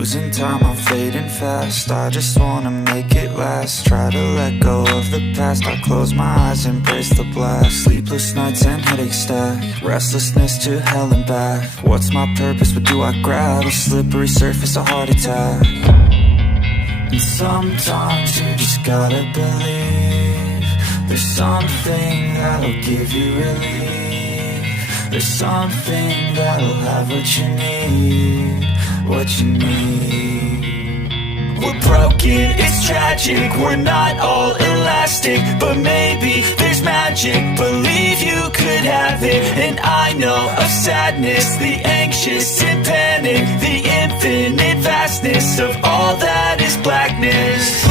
Losing time, I'm fading fast. I just wanna make it last. Try to let go of the past. I close my eyes, embrace the blast. Sleepless nights and headache stack. Restlessness to hell and back. What's my purpose? What do I grab? A slippery surface, a heart attack. And sometimes you just gotta believe there's something that'll give you relief. There's something that'll have what you need. What you need. We're broken, it's tragic. We're not all elastic, but maybe there's magic. Believe you could have it. And I know of sadness, the anxious and panic, the infinite vastness of all that is blackness.